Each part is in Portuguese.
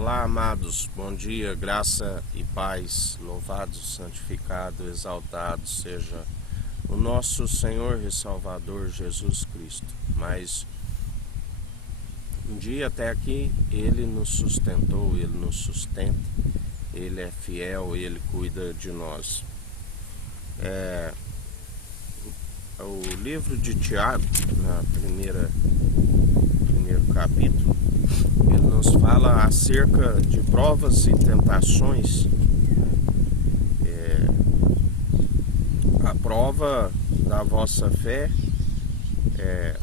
Olá, amados, bom dia, graça e paz, louvado, santificado, exaltado seja o nosso Senhor e Salvador Jesus Cristo. Mas um dia até aqui Ele nos sustentou, Ele nos sustenta, Ele é fiel, Ele cuida de nós. O livro de Tiago, na primeiro capítulo, ele nos fala acerca de provas e tentações. A prova da vossa fé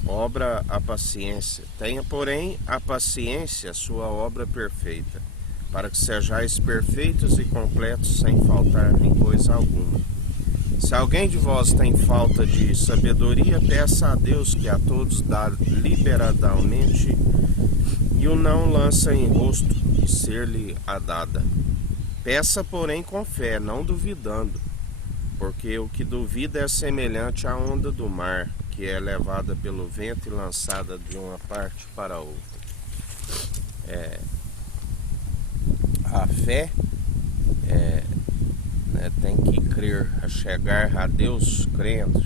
obra a paciência. Tenha, porém, a paciência, sua obra perfeita, para que sejais perfeitos e completos, sem faltar em coisa alguma. Se alguém de vós tem falta de sabedoria, peça a Deus, que a todos dá liberadamente, e o não lança em rosto, e ser-lhe a dada. Peça, porém, com fé, não duvidando, porque o que duvida é semelhante à onda do mar, que é levada pelo vento e lançada de uma parte para a outra. A fé tem que crer, chegar a Deus crendo,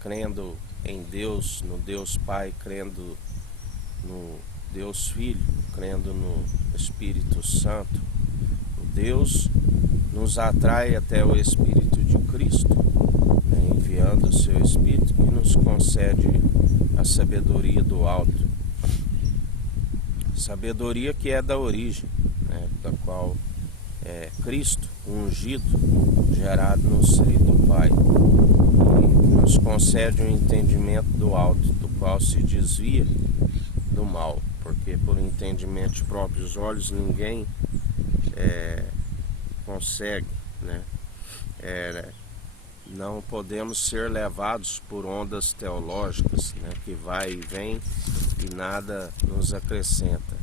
crendo em Deus, no Deus Pai, crendo no Deus Filho, crendo no Espírito Santo. O Deus nos atrai até o Espírito de Cristo, enviando o seu Espírito, que nos concede a sabedoria do alto. Sabedoria que é da origem, da qual é Cristo, ungido, gerado no seio do Pai, e nos concede um entendimento do alto, do qual se desvia do mal, porque por entendimento de próprios olhos ninguém consegue, não podemos ser levados por ondas teológicas, que vai e vem e nada nos acrescenta.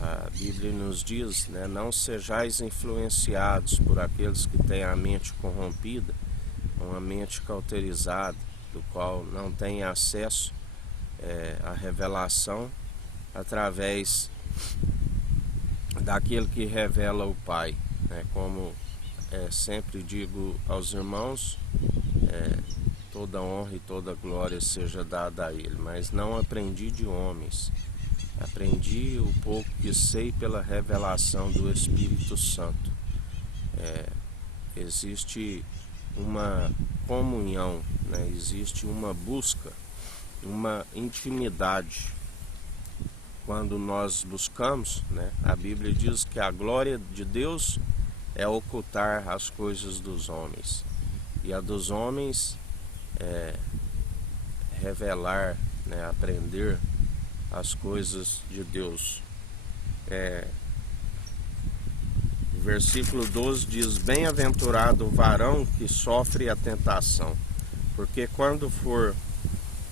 A Bíblia nos diz, não sejais influenciados por aqueles que têm a mente corrompida, uma mente cauterizada, do qual não tem acesso à revelação através daquele que revela o Pai. Como sempre digo aos irmãos, toda honra e toda glória seja dada a Ele, mas não aprendi de homens. Aprendi o pouco que sei pela revelação do Espírito Santo. Existe uma comunhão, existe uma busca, uma intimidade. Quando nós buscamos, a Bíblia diz que a glória de Deus é ocultar as coisas dos homens, e a dos homens é revelar, aprender as coisas de Deus. O versículo 12 diz: bem-aventurado o varão que sofre a tentação, porque quando for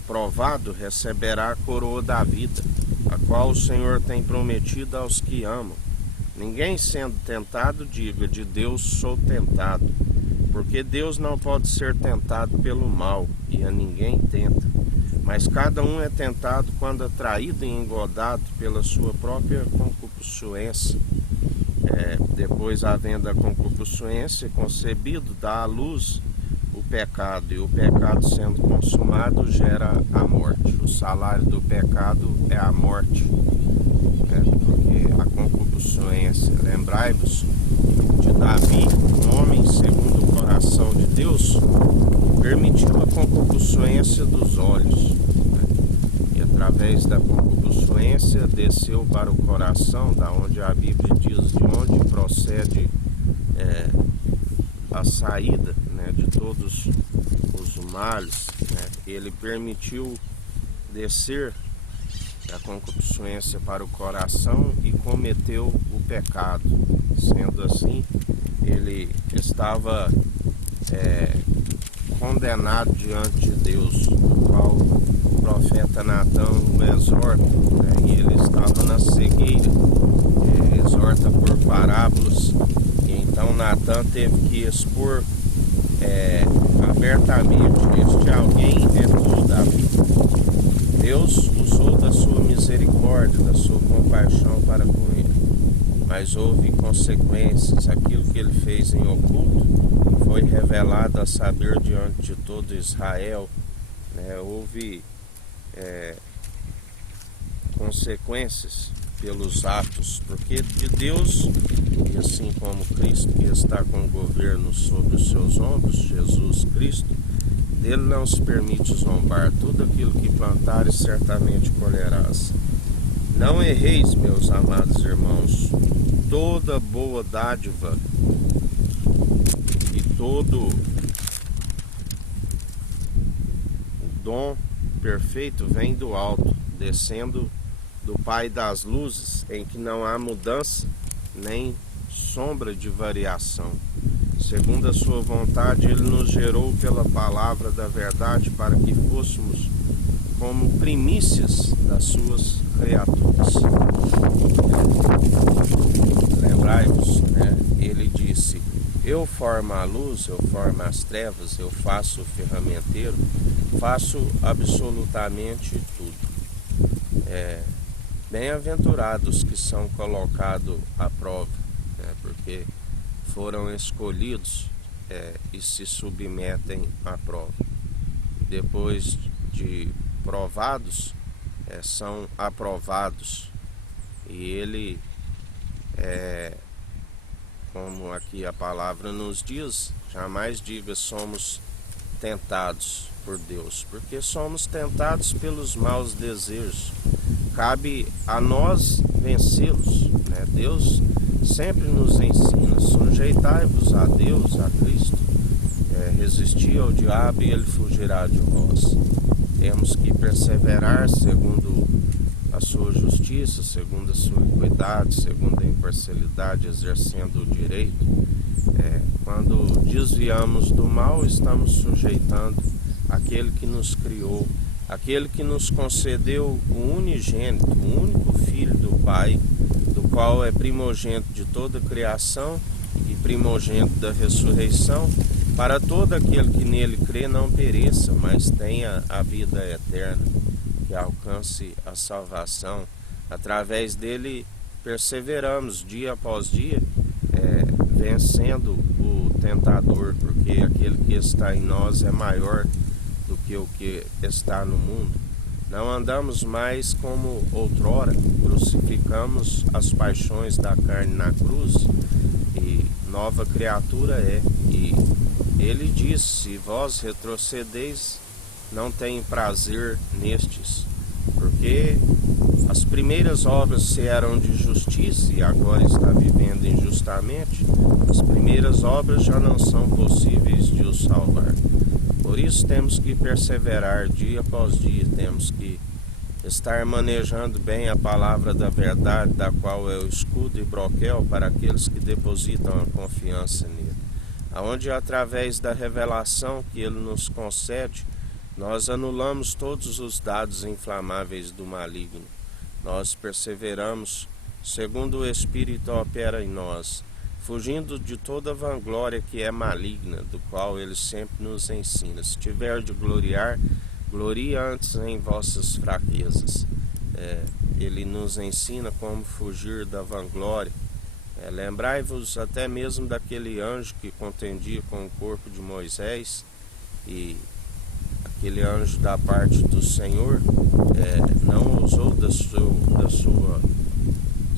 provado receberá a coroa da vida, a qual o Senhor tem prometido aos que amam. Ninguém sendo tentado diga: de Deus sou tentado, porque Deus não pode ser tentado pelo mal, e a ninguém tenta. Mas cada um é tentado quando atraído e engodado pela sua própria concupiscência. Depois, havendo a concupiscência concebido, dá à luz o pecado, e o pecado sendo consumado gera a morte. O salário do pecado é a morte, porque a concupiscência, lembrai-vos de Davi, um homem segundo o coração de Deus, permitiu a concupiscência dos olhos, e através da concupiscência desceu para o coração, da onde a Bíblia diz de onde procede a saída de todos os males. Ele permitiu descer a concupiscência para o coração e cometeu o pecado. Sendo assim, ele estava condenado diante de Deus, o qual o profeta Natã o exorta, e ele estava na cegueira, exorta por parábolas, e então Natã teve que expor abertamente: este alguém é tu, Davi. Deus usou da sua misericórdia, da sua compaixão para com ele. Mas houve consequências. Aquilo que ele fez em oculto foi revelado a saber diante de todo Israel, né? Houve consequências pelos atos, porque de Deus, e assim como Cristo que está com o governo sobre os seus ombros, Jesus Cristo, dele não se permite zombar. Tudo aquilo que plantares certamente colherás. Não erreis, meus amados irmãos. Toda boa dádiva e todo dom perfeito vem do alto, descendo do Pai das luzes, em que não há mudança nem sombra de variação. Segundo a sua vontade, ele nos gerou pela palavra da verdade para que fôssemos como primícias das suas criaturas. Lembrai-vos, né? Ele disse: eu formo a luz, eu formo as trevas, eu faço o ferramenteiro, faço absolutamente tudo. Bem-aventurados que são colocados à prova, né? Porque foram escolhidos e se submetem à prova. Depois de provados, são aprovados. E ele, como aqui a palavra nos diz, jamais diga somos tentados por Deus, porque somos tentados pelos maus desejos. Cabe a nós vencê-los, né? Deus sempre nos ensina: sujeitai-vos a Deus, a Cristo, resistir ao diabo e ele fugirá de vós. Temos que perseverar segundo a sua justiça, segundo a sua equidade, segundo a imparcialidade, exercendo o direito. Quando desviamos do mal, estamos sujeitando aquele que nos criou, aquele que nos concedeu o unigênito, o único Filho do Pai, do qual é primogênito de toda a criação e primogênito da ressurreição, para todo aquele que nele crê não pereça, mas tenha a vida eterna, que alcance a salvação. Através dele perseveramos dia após dia, vencendo o tentador, porque aquele que está em nós é maior do que o que está no mundo. Não andamos mais como outrora, crucificamos as paixões da carne na cruz e nova criatura e ele diz: se vós retrocedeis, não tem prazer nestes, porque as primeiras obras se eram de justiça e agora está vivendo injustamente. As primeiras obras já não são possíveis de os salvar. Por isso temos que perseverar dia após dia, temos que estar manejando bem a palavra da verdade, da qual é o escudo e broquel para aqueles que depositam a confiança nele. Aonde através da revelação que ele nos concede, nós anulamos todos os dados inflamáveis do maligno. Nós perseveramos segundo o Espírito opera em nós, fugindo de toda vanglória que é maligna, do qual ele sempre nos ensina. Se tiver de gloriar, glorie antes em vossas fraquezas. Ele nos ensina como fugir da vanglória. Lembrai-vos até mesmo daquele anjo que contendia com o corpo de Moisés, e aquele anjo da parte do Senhor não usou do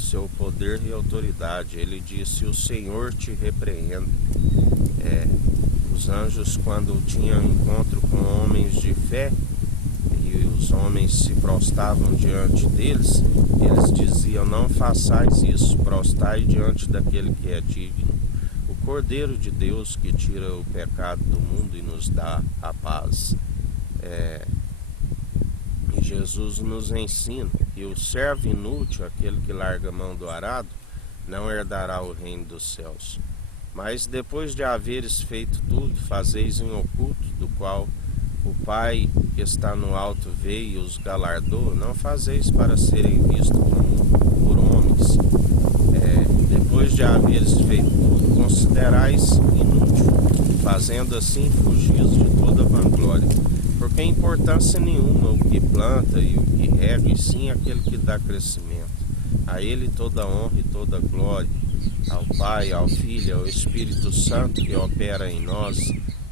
seu poder e autoridade. Ele disse: o Senhor te repreenda. Os anjos, quando tinham encontro com homens de fé e os homens se prostravam diante deles, eles diziam: não façais isso, prostai diante daquele que é digno, o Cordeiro de Deus que tira o pecado do mundo e nos dá a paz. E Jesus nos ensina que o servo inútil, aquele que larga a mão do arado, não herdará o reino dos céus. Mas depois de haveres feito tudo, fazeis em oculto, do qual o Pai que está no alto vê e os galardoa. Não fazeis para serem vistos por homens. Depois de haveres feito tudo, considerais inútil, fazendo assim fugir de toda vanglória. Porque tem importância nenhuma o que planta e o que rega, e sim aquele que dá crescimento. A Ele toda honra e toda glória, ao Pai, ao Filho, ao Espírito Santo que opera em nós,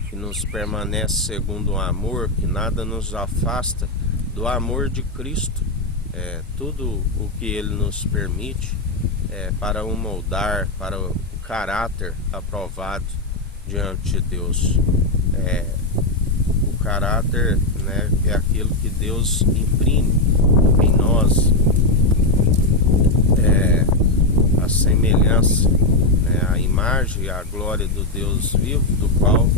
que nos permanece segundo o amor, que nada nos afasta do amor de Cristo. Tudo o que Ele nos permite para o moldar, para o caráter aprovado diante de Deus. O caráter, né, é aquilo que Deus imprime em nós, a semelhança, né, a imagem e a glória do Deus vivo, do qual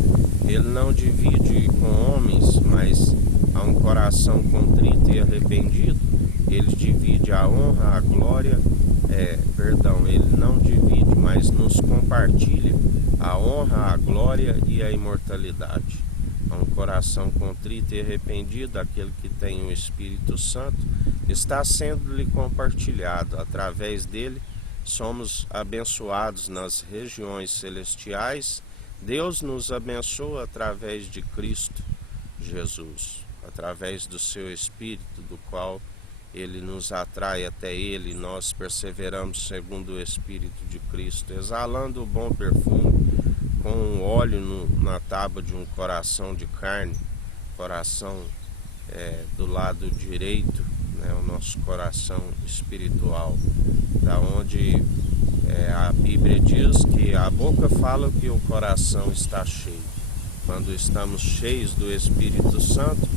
Ele não divide com homens, mas a um coração contrito e arrependido. Ele divide a honra, a glória, Ele não divide, mas nos compartilha a honra, a glória e a imortalidade. A um coração contrito e arrependido, aquele que tem o Espírito Santo, está sendo-lhe compartilhado. Através dele somos abençoados nas regiões celestiais. Deus nos abençoa através de Cristo Jesus, através do seu Espírito, do qual Ele nos atrai até Ele, e nós perseveramos segundo o Espírito de Cristo, exalando o bom perfume com um óleo na tábua de um coração de carne, coração do lado direito, né, o nosso coração espiritual, da onde a Bíblia diz que a boca fala que o coração está cheio. Quando estamos cheios do Espírito Santo,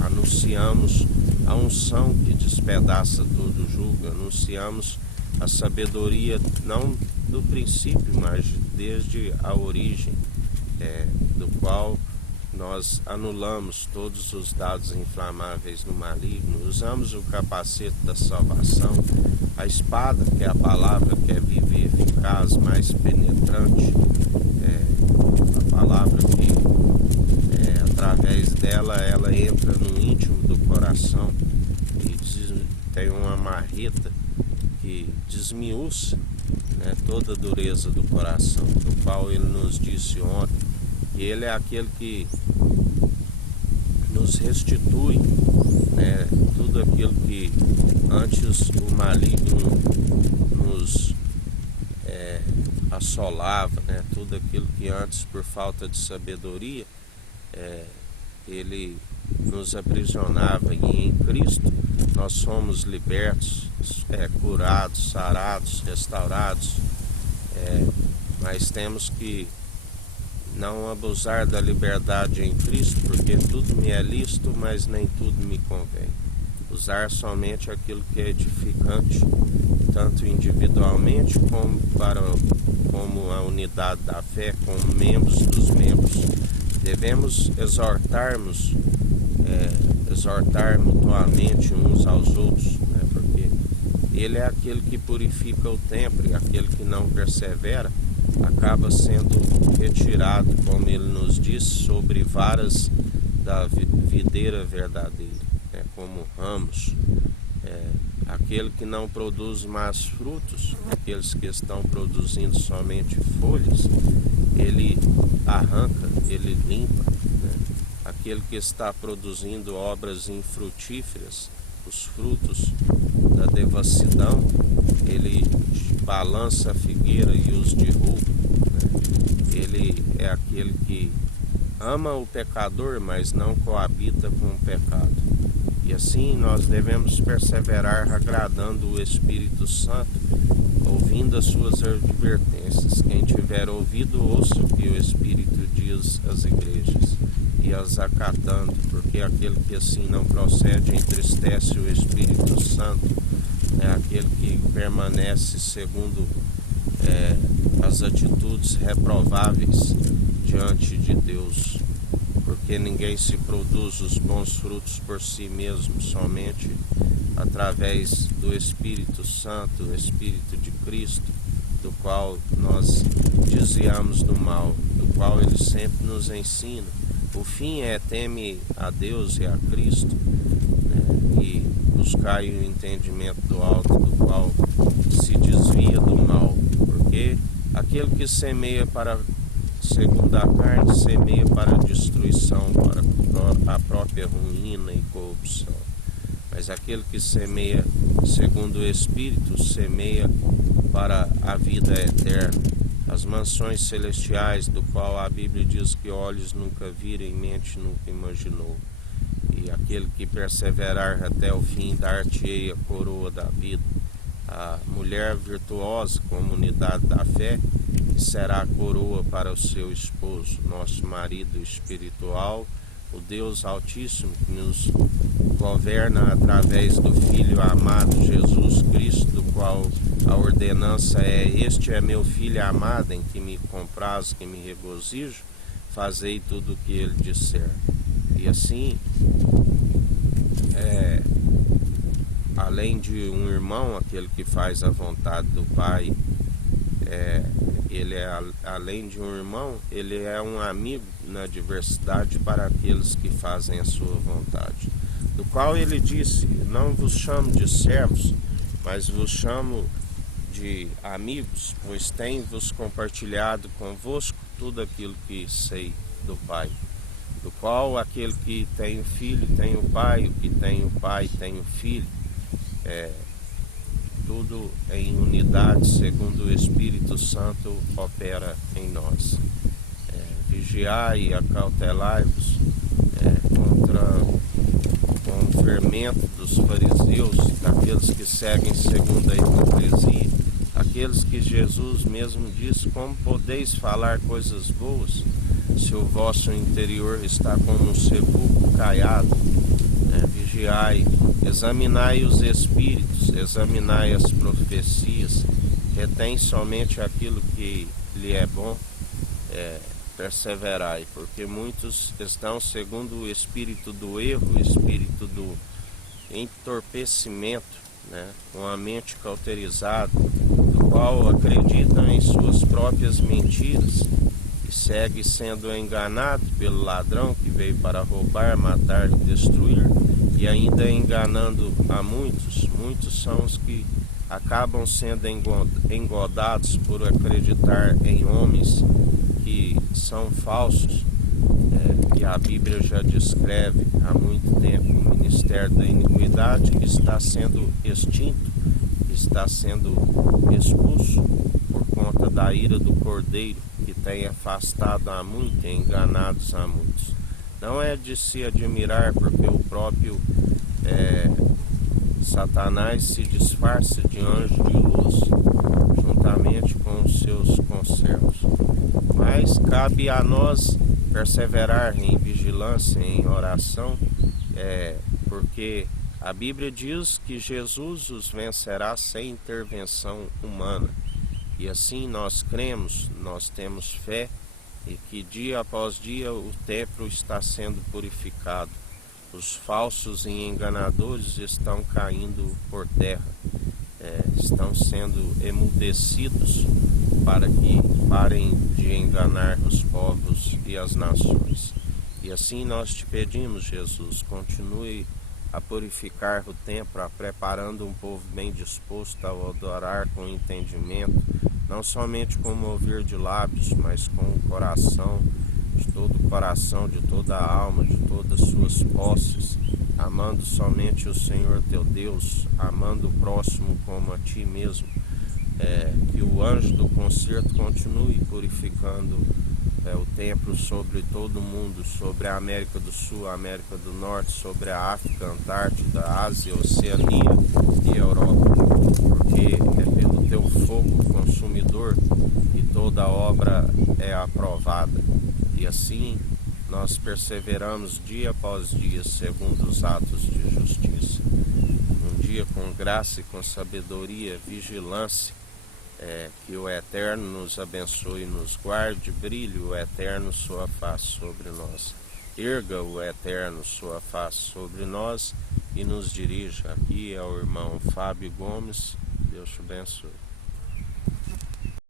anunciamos a unção que despedaça todo jugo, anunciamos a sabedoria não do princípio, mas desde a origem, do qual nós anulamos todos os dados inflamáveis do maligno, usamos o capacete da salvação, a espada, que é a palavra, que é viva e eficaz, mais penetrante, a palavra que através dela ela entra no íntimo do coração e tem uma marreta que desmiuça, né, toda a dureza do coração, do qual Ele nos disse ontem que Ele é aquele que nos restitui, né, tudo aquilo que antes o maligno nos assolava, né, tudo aquilo que antes por falta de sabedoria ele nos aprisionava, e em Cristo nós somos libertos, curados, sarados, restaurados, mas temos que não abusar da liberdade em Cristo, porque tudo me é lícito, mas nem tudo me convém. Usar somente aquilo que é edificante, tanto individualmente como a unidade da fé, como membros dos membros. Devemos exortar mutuamente uns aos outros, né, porque Ele é aquele que purifica o templo, e aquele que não persevera acaba sendo retirado, como Ele nos disse, sobre varas da videira verdadeira, né, como ramos. Aquele que não produz mais frutos, aqueles que estão produzindo somente folhas, Ele arranca, Ele limpa, né? Aquele que está produzindo obras infrutíferas, os frutos da devassidão, Ele balança a figueira e os derruba, né? Ele é aquele que ama o pecador, mas não coabita com o pecado. E assim nós devemos perseverar agradando o Espírito Santo, ouvindo as suas advertências. Quem tiver ouvido, ouça o que o Espírito diz às igrejas, e as acatando, porque aquele que assim não procede entristece o Espírito Santo. É aquele que permanece segundo as atitudes reprováveis diante de Deus, porque ninguém se produz os bons frutos por si mesmo, somente através do Espírito Santo, o Espírito de Cristo, do qual nós desviamos do mal, do qual Ele sempre nos ensina. O fim é teme a Deus e a Cristo, né, e buscai o entendimento do alto, do qual se desvia do mal, porque aquele que semeia para segundo a carne, semeia para a destruição, para a própria ruína e corrupção. Mas aquele que semeia segundo o Espírito, semeia para a vida eterna, as mansões celestiais, do qual a Bíblia diz que olhos nunca viram e mente nunca imaginou. E aquele que perseverar até o fim, dar-te-ei a coroa da vida. A mulher virtuosa, comunidade da fé, será a coroa para o seu esposo, nosso marido espiritual, o Deus Altíssimo que nos governa através do Filho amado Jesus Cristo, do qual a ordenança é: este é meu Filho amado, em que me comprazo, que me regozijo, fazei tudo o que ele disser. E assim, além de um irmão, aquele que faz a vontade do Pai, ele é, além de um irmão, ele é um amigo na diversidade para aqueles que fazem a sua vontade. Do qual ele disse: não vos chamo de servos, mas vos chamo de amigos, pois tenho-vos compartilhado convosco tudo aquilo que sei do Pai. Do qual aquele que tem o Filho tem o Pai, o que tem o Pai tem o Filho. Tudo em unidade, segundo o Espírito Santo opera em nós. Vigiai e acautelai-vos com o fermento dos fariseus, daqueles que seguem segundo a hipocrisia, aqueles que Jesus mesmo disse: como podeis falar coisas boas se o vosso interior está como um sepulcro caiado? Vigiai, examinai os espíritos, examinai as profecias, retém somente aquilo que lhe é bom, perseverai, porque muitos estão segundo o espírito do erro, o espírito do entorpecimento, com a mente cauterizada, do qual acreditam em suas próprias mentiras e segue sendo enganado pelo ladrão que veio para roubar, matar e destruir, e ainda enganando a muitos. Muitos são os que acabam sendo engodados por acreditar em homens que são falsos, que a Bíblia já descreve há muito tempo, o ministério da iniquidade, que está sendo extinto, que está sendo expulso por conta da ira do Cordeiro, que tem afastado a muitos e enganados a muitos. Não é de se admirar, porque o próprio Satanás se disfarça de anjo de luz, juntamente com os seus conservos. Mas cabe a nós perseverar em vigilância, em oração, porque a Bíblia diz que Jesus os vencerá sem intervenção humana. E assim nós cremos, nós temos fé, e que dia após dia o templo está sendo purificado. Os falsos e enganadores estão caindo por terra, estão sendo emudecidos para que parem de enganar os povos e as nações. E assim nós te pedimos, Jesus, continue a purificar o templo, preparando um povo bem disposto a adorar com entendimento, não somente com o mover de lábios, mas com o coração, de todo o coração, de toda a alma, de todas as suas posses, amando somente o Senhor teu Deus, amando o próximo como a ti mesmo. Que o anjo do concerto continue purificando o templo sobre todo o mundo, sobre a América do Sul, a América do Norte, sobre a África, Antártida, Ásia, Oceania e Europa, porque é pelo teu fogo consumidor que toda obra é aprovada. E assim nós perseveramos dia após dia segundo os atos de justiça. Um dia com graça e com sabedoria, vigilância, que o Eterno nos abençoe e nos guarde, brilhe o Eterno sua face sobre nós. Erga o Eterno sua face sobre nós e nos dirija. Aqui é o irmão Fábio Gomes. Deus te abençoe.